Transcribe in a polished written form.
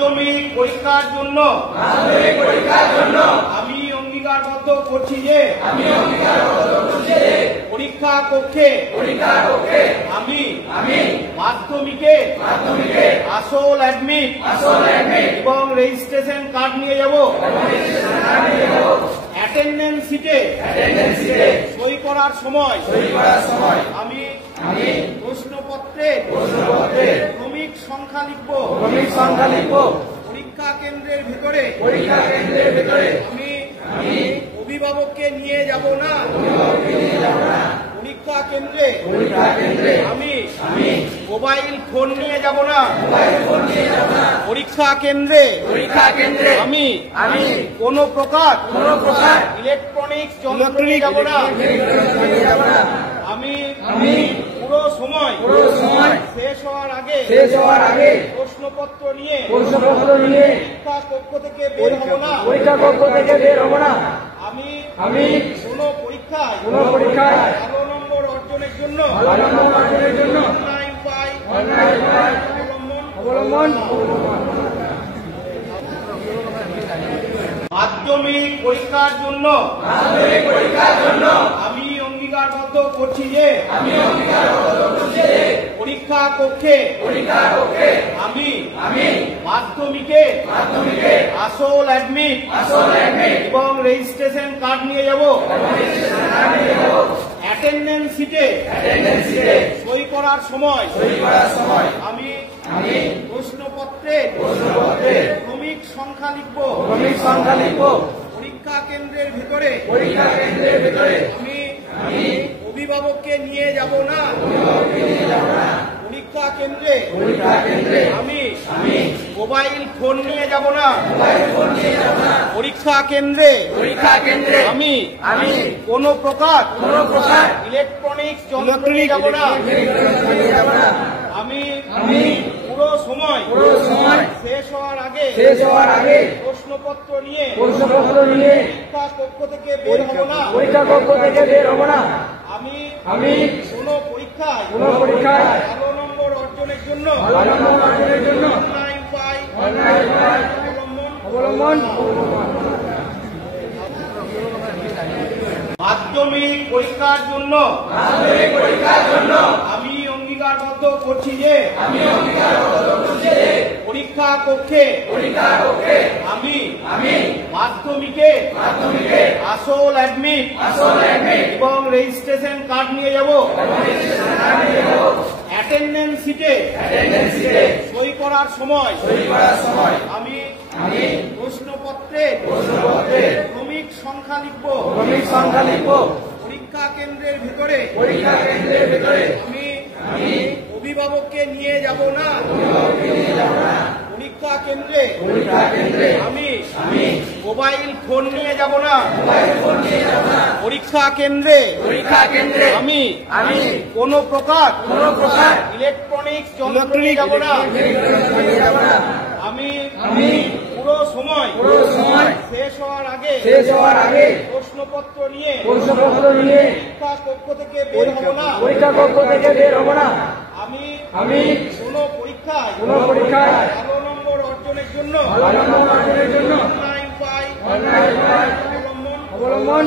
মাধ্যমিক পরীক্ষার জন্য আমি অঙ্গীকারবদ্ধ করছি যে পরীক্ষা কক্ষে আমি মাধ্যমিকে আসল অ্যাডমিট এবং রেজিস্ট্রেশন কার্ড নিয়ে যাব। অ্যাটেন্ডেন্স শিটে সই করার সময় আমি প্রশ্নপত্রে ক্রমিক সংখ্যা লিখব। পরীক্ষা কেন্দ্রের ভিতরে আমি অভিভাবককে নিয়ে যাব না। পরীক্ষা কেন্দ্রে আমি মোবাইল ফোন নিয়ে যাব না। পরীক্ষা কেন্দ্রে আমি কোনো প্রকার ইলেকট্রনিক্স যন্ত্র নিয়ে যাব না। আমি পুরো সময় শেষ হওয়ার আগে প্রশ্নপত্র নিয়ে পরীক্ষা কক্ষ থেকে বের হব না। আমি কোনো পরীক্ষায় ১৩ নম্বর অর্জনের জন্য অনলাইন উপায় অবলম্বন। মাধ্যমিক পরীক্ষার জন্য আমি অঙ্গীকারবদ্ধ করছি যে পরীক্ষা কক্ষে আমি মাধ্যমিকে আসল অ্যাডমিট এবং রেজিস্ট্রেশন কার্ড নিয়ে যাব। অ্যাটেন্ডেন্স শিটে সই করার সময় আমি প্রশ্নপত্রে ক্রমিক সংখ্যা লিখব। পরীক্ষা কেন্দ্রের ভিতরে আমি অভিভাবককে নিয়ে যাব না। পরীক্ষা কেন্দ্রে আমি মোবাইল ফোন নিয়ে যাব না। পরীক্ষা কেন্দ্রে আমি কোনো প্রকার ইলেকট্রনিক্স যন্ত্র নিয়ে যাব না। আমি পুরো সময় শেষ হওয়ার আগে প্রশ্নপত্র নিয়ে পরীক্ষা কক্ষ থেকে বের হব না। আমি কোনো পরীক্ষায় ১৩ নম্বর অর্জনের জন্য অনলাইন উপায় অবলম্বন। মাধ্যমিক পরীক্ষার জন্য আমি অঙ্গীকারবদ্ধ করছি যে পরীক্ষা কক্ষে আমি মাধ্যমিকে আসল অ্যাডমিট এবং রেজিস্ট্রেশন কার্ড নিয়ে যাব। অ্যাটেন্ডেন্স শিটে সই করার সময় আমি প্রশ্নপত্রে ক্রমিক সংখ্যা লিখব। পরীক্ষা কেন্দ্রের ভিতরে আমি অভিভাবককে নিয়ে যাব না। পরীক্ষা কেন্দ্রে আমি মোবাইল ফোন নিয়ে যাব না। পরীক্ষা কেন্দ্রে আমি কোনো প্রকার ইলেকট্রনিক্স যন্ত্র নিয়ে যাব না। আমি পুরো সময় শেষ হওয়ার আগে প্রশ্নপত্র নিয়ে পরীক্ষা কক্ষ থেকে বের হব না। আমি কোনো পরীক্ষায় ১৩ নম্বর অর্জনের জন্য অনলাইন উপায় অবলম্বন।